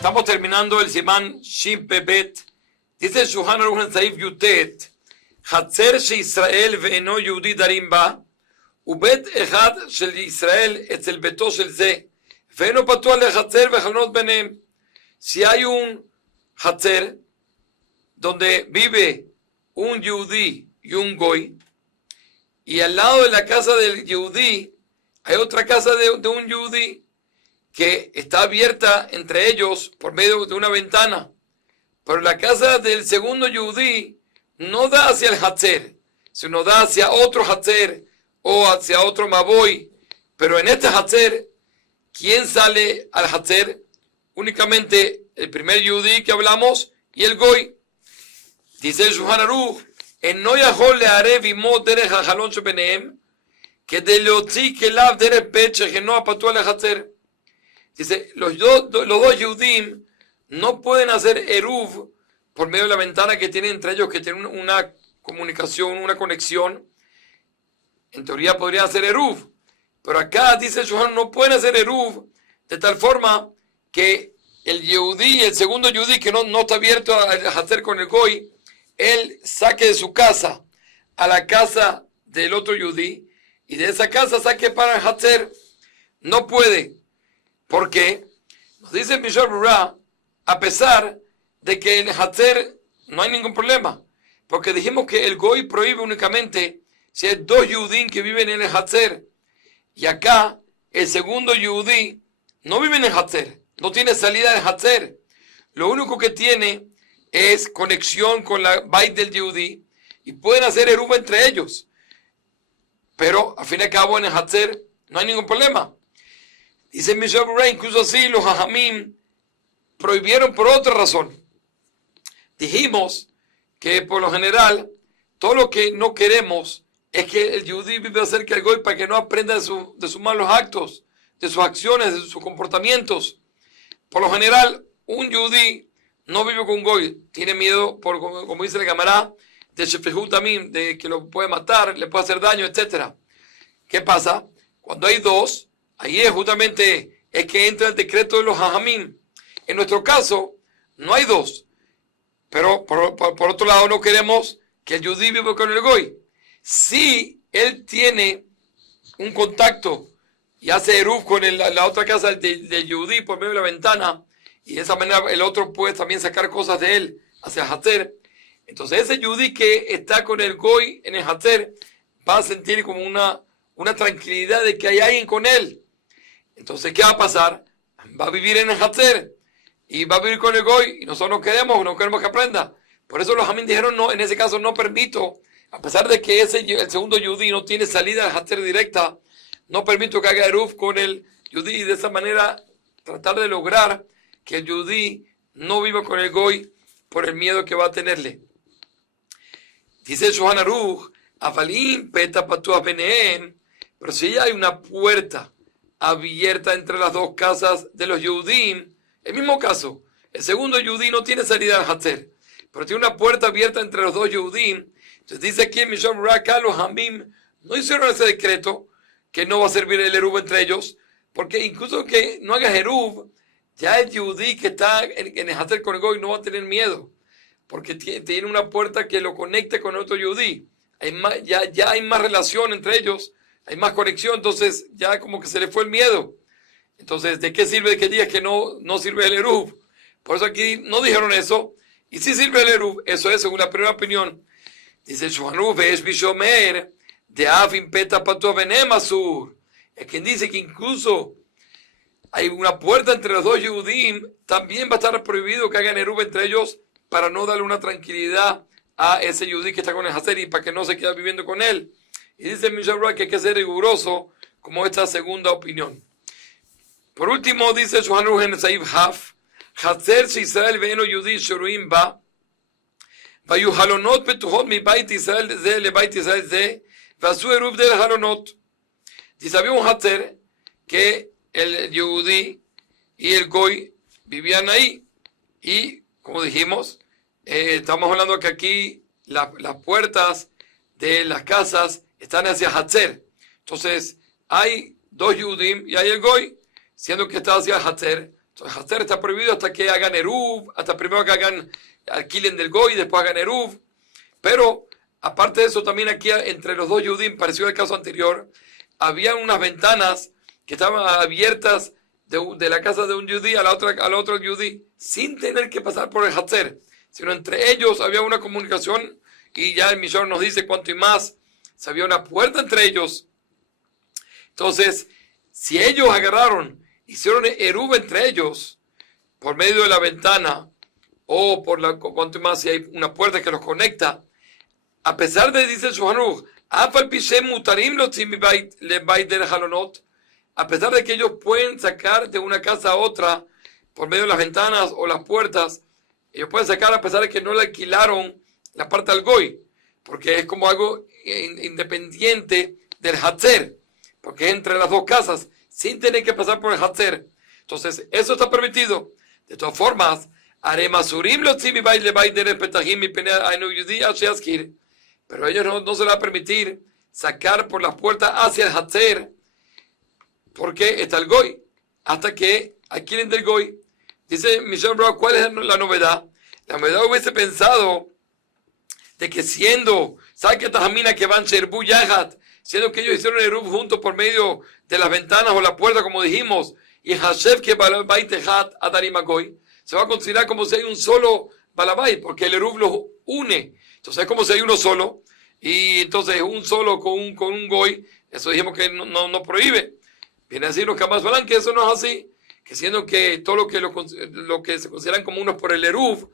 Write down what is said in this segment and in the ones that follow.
Estamos terminando el Simán Shin Pebet. Dice el Shulchan Aruch en Saif Yutet, Hatzer sheIsrael ve'eno Yehudi darim ba, ubet echad shel Israel etzel beto shel ze, ve'eno patuach lehatzer ve'chalonot benehem. Si hay un Hatzer donde vive un Yehudi y un Goy, y al lado de la casa del Yehudi hay otra casa de un Yehudi que está abierta entre ellos por medio de una ventana, pero la casa del segundo Yehudi no da hacia el Hatzer, sino da hacia otro Hatzer o hacia otro Maboy. Pero en este Hatzer, ¿quién sale al Hatzer? Únicamente el primer Yehudi que hablamos y el Goy. Dice el Shulchan Aruch, en no yahol le'arev imo derech ha'chalon shebenehem, כדי להוציא כליו דרך בית שכנו הפתוח לחצר. Dice, los dos Yehudim no pueden hacer eruv por medio de la ventana que tienen entre ellos, que tienen una comunicación, una conexión. En teoría podrían hacer eruv, pero acá dice Shulchan, no pueden hacer eruv de tal forma que el Yehudi, el segundo Yehudi que no está abierto a hacer con el Goy, él saque de su casa a la casa del otro Yehudi y de esa casa saque para el Hatzer. No puede. ¿Por qué? Nos dice el Mishar Brura, a pesar de que en el Hatzer no hay ningún problema, porque dijimos que el Goy prohíbe únicamente si hay dos Yehudim que viven en el Hatzer, y acá el segundo Yehudi no vive en el Hatzer, no tiene salida del Hatzer, lo único que tiene es conexión con la Bait del Yehudi, y pueden hacer eruv entre ellos, pero al fin y al cabo en el Hatzer no hay ningún problema. Dice Mishar Brura, incluso así los Jajamim prohibieron por otra razón. Dijimos que por lo general todo lo que no queremos es que el Yehudi vive cerca del Goy para que no aprenda de sus malos actos, de sus acciones, de sus comportamientos. Por lo general un Yehudi no vive con Goy, tiene miedo, como dice la Gemara, de Shefehut Damim, de que lo puede matar, le puede hacer daño, etc. ¿Qué pasa? Cuando hay dos, ahí es justamente que entra el decreto de los Jajamim. En nuestro caso, no hay dos. Pero por otro lado, no queremos que el Yehudi viva con el Goy. Si él tiene un contacto y hace eruv con la otra casa del Yehudi por medio de la ventana, y de esa manera el otro puede también sacar cosas de él hacia el Hatzer, entonces ese Yehudi que está con el Goy en el Hatzer va a sentir como una tranquilidad de que hay alguien con él. Entonces, ¿qué va a pasar? Va a vivir en el Hatzer y va a vivir con el Goy, y nosotros no queremos que aprenda. Por eso los Jamín dijeron, no, en ese caso no permito, a pesar de que el segundo Yehudi no tiene salida al Hatzer directa, no permito que haga eruv con el Yehudi, y de esa manera tratar de lograr que el Yehudi no viva con el Goy por el miedo que va a tenerle. Dice el Shulchan Aruch, Afalim peta patuach benehem, pero si ya hay una puerta abierta entre las dos casas de los Yehudim, el mismo caso, el segundo Yehudi no tiene salida al Hatzer, pero tiene una puerta abierta entre los dos Yehudim. Entonces dice aquí en Mishar Brura, acá los Jajamim no hicieron ese decreto que no va a servir el eruv entre ellos, porque incluso que no hagas eruv, ya el Yehudi que está en el Hatzer con el Goy no va a tener miedo, porque tiene una puerta que lo conecte con otro Yehudi. Ya hay más relación entre ellos, hay más conexión, entonces ya como que se le fue el miedo. Entonces, ¿de qué sirve que digas que no sirve el eruv? Por eso aquí no dijeron eso, y sí sirve el eruv. Eso es según la primera opinión. Dice Shulchan Aruch, ve'esh bishomer de avim peta patuach benehem asur. Es quien dice que incluso hay una puerta entre los dos Yehudim, también va a estar prohibido que hagan eruv entre ellos para no darle una tranquilidad a ese Yehudi que está con el Hatzer y para que no se quede viviendo con él. Y dice Mishar Brura que hay que ser riguroso como esta segunda opinión. Por último, dice Shulchan Aruch en Saif Haf, Hatzer sheIsrael ve'eno Yehudi sheruim ba, והיו חלונות פתוחות מבית ישראל זה לבית ישראל זה, ועשו עירוב דרך חלונות. Dice, había un Hatzer que el Yehudi y el Goy vivían ahí, y como dijimos, estamos hablando que aquí las puertas de las casas están hacia Hatzer. Entonces hay dos Yehudim y hay el Goy, siendo que está hacia Hatzer. Entonces, Hatzer está prohibido hasta que hagan Eruv, hasta primero que alquilen del Goy, después hagan Eruv. Pero, aparte de eso, también aquí entre los dos Yudim, parecido al caso anterior, había unas ventanas que estaban abiertas de la casa de un Yudí al otro Yudí, sin tener que pasar por el Hatzer, sino entre ellos había una comunicación, y ya el Mishor nos dice cuánto y más, si había una puerta entre ellos. Entonces, si ellos agarraron, hicieron Eruv entre ellos, por medio de la ventana, o por cuanto y más si hay una puerta que los conecta, a pesar de, dice el Shulchan Aruch, a pesar de que ellos pueden sacar de una casa a otra, por medio de las ventanas o las puertas, ellos pueden sacar a pesar de que no le alquilaron la parte al Goy, porque es como algo independiente del Hatzer, porque es entre las dos casas, sin tener que pasar por el Hatzer. Entonces, eso está permitido. De todas formas, pero ellos no se les va a permitir sacar por las puertas hacia el Hatzer, porque está el Goy, hasta que alquilen del Goy. Dice Michel Brown, ¿cuál es la novedad? La novedad hubiese pensado de que siendo, ¿sabe que Tajamina que van Sherbu Yahat? Siendo que ellos hicieron el Rub juntos por medio de las ventanas o la puerta, como dijimos, y Hashev que Balabay Tehat Adarimagoy, se va a considerar como si hay un solo Balabay, porque el Rub los une. Entonces es como si hay uno solo, y entonces un solo con un Goy, eso dijimos que no prohíbe. Viene a decir los Kamas Balan que eso no es así, que siendo que todo lo que se consideran como unos por el Eruv,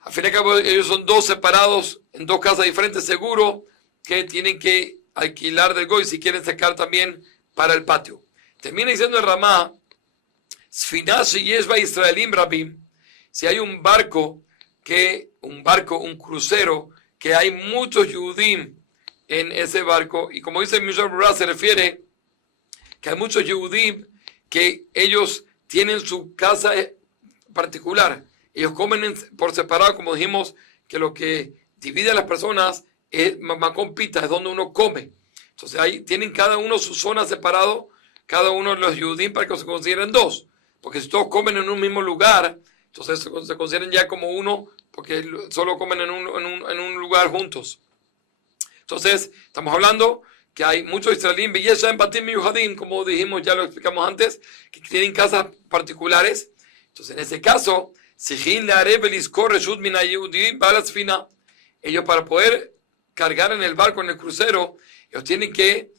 al fin y al cabo ellos son dos separados en dos casas diferentes, seguro que tienen que alquilar del Goy si quieren sacar también para el patio. Termina diciendo el Ramá, Israelim Rabim, si hay un crucero, que hay muchos Yudim en ese barco, y como dice el Mishar Brura, se refiere que hay muchos Yudim que ellos tienen su casa particular, ellos comen por separado, como dijimos, que lo que divide a las personas es Makom Pita, es donde uno come. Entonces ahí tienen cada uno su zona separado, cada uno de los Yudim, para que se consideren dos, porque si todos comen en un mismo lugar, entonces se consideran ya como uno, porque solo comen en un lugar juntos. Entonces, estamos hablando que hay muchos israelíes, Belleza en Batim y Yuhadim, como dijimos, ya lo explicamos antes, que tienen casas particulares. Entonces, en ese caso, ellos para poder cargar en el barco, en el crucero, ellos tienen que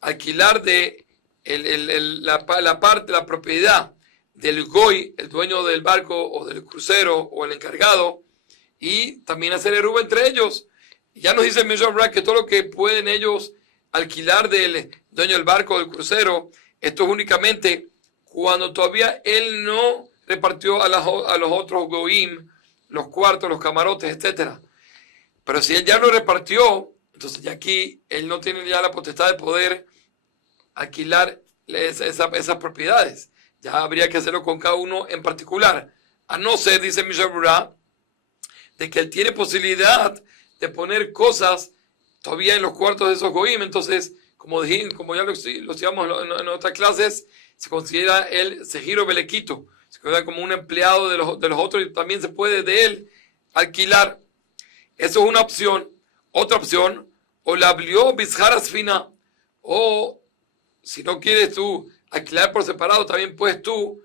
alquilar de la propiedad del Goy, el dueño del barco o del crucero o el encargado, y también hacer eruv entre ellos. Ya nos dice el Mishra Brak que todo lo que pueden ellos alquilar del dueño del barco o del crucero, esto es únicamente cuando todavía él no repartió a los otros Goim, los cuartos, los camarotes, etc. Pero si él ya lo repartió, entonces ya aquí él no tiene ya la potestad de poder alquilar esas propiedades. Ya habría que hacerlo con cada uno en particular. A no ser, dice Mishra Brak, de que él tiene posibilidad de poner cosas todavía en los cuartos de esos Goim. Entonces, como ya lo estudiamos en otras clases, se considera el Sejiro Belequito, se considera como un empleado de los otros, y también se puede de él alquilar. Eso es una opción. Otra opción, o la abrió Bizharas Fina, o si no quieres tú alquilar por separado, también puedes tú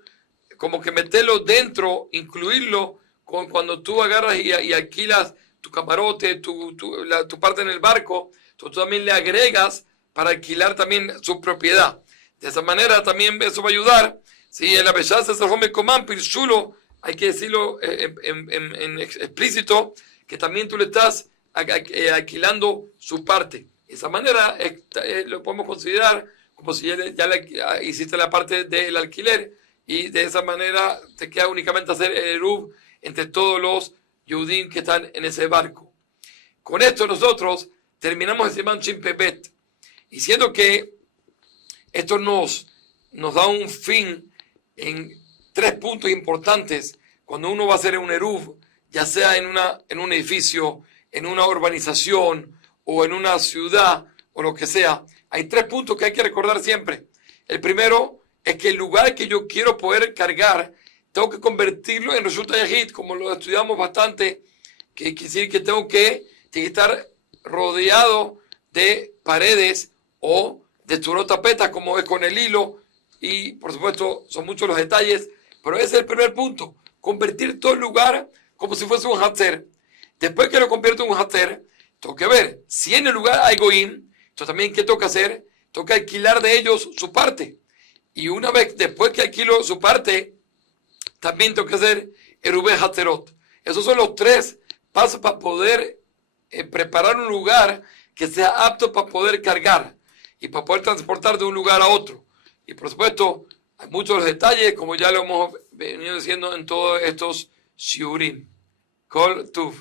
como que meterlo dentro, incluirlo cuando tú agarras y alquilas tu camarote, tu parte en el barco, tú también le agregas para alquilar también su propiedad. De esa manera también eso va a ayudar. Si el Abeshaz es el Home Coman, Pirshulo, hay que decirlo en explícito, que también tú le estás alquilando su parte. De esa manera lo podemos considerar como si ya hiciste la parte del alquiler, y de esa manera te queda únicamente hacer el eruv entre todos los Yehudim que están en ese barco. Con esto nosotros terminamos el Siman Shin Pebet, y siendo que esto nos da un fin en 3 puntos importantes cuando uno va a hacer un eruv, ya sea en un edificio, en una urbanización o en una ciudad o lo que sea. Hay 3 puntos que hay que recordar siempre. El primero es que el lugar que yo quiero poder cargar tengo que convertirlo en Reshut Hayahid, como lo estudiamos bastante, que quiere decir que tengo que estar rodeado de paredes o de tapetas, como es con el hilo, y por supuesto son muchos los detalles, pero ese es el primer punto, convertir todo el lugar como si fuese un hatzer. Después que lo convierto en un hatzer, tengo que ver si en el lugar hay goim, entonces también ¿qué tengo que hacer? Tengo que alquilar de ellos su parte, y una vez después que alquilo su parte, también tengo que hacer erubé hatzerot. Esos son los 3 pasos para poder preparar un lugar que sea apto para poder cargar y para poder transportar de un lugar a otro. Y por supuesto, hay muchos detalles, como ya lo hemos venido diciendo en todos estos shiurim. Kol Tuv.